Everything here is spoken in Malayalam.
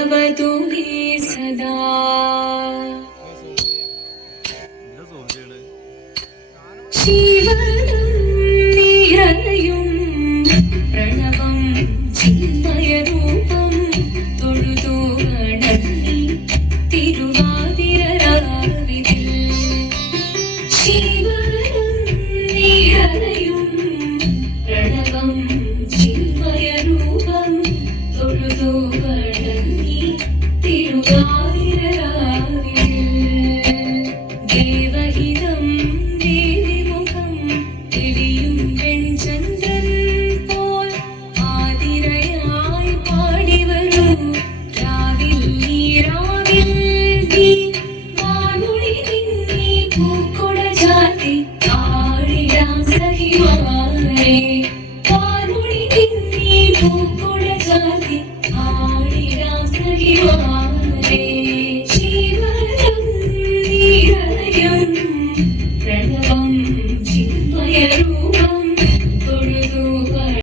भवतु मे सदा। शिवनं निरयुं प्रणवं चिन्मयरूपं തൊഴുതു വണങ്ങി തിരുവാതിരരാവിതിൽ. ശിവനം നിറയും പ്രണവം ചിന്മയരൂപം തൊഴുതു വണങ്ങി തിരുവാതിരരാവിതിൽ. ദേവഹിതം ദേവിമുഖം തെളിയും വെൺചന്ദ്രൻ പോൽ ആതിരയായി പാടിവരൂ രാവിൽ നീരാവിൽ നീ വാനുടി നിന്നീ പൂക്കൊട ചാർത്തി ആടിടാം സഖിമാരെ. വാനുടി നിന്നീ പൂക്കൊട ചാർത്തി ആടിടാം സഖിമാരെ.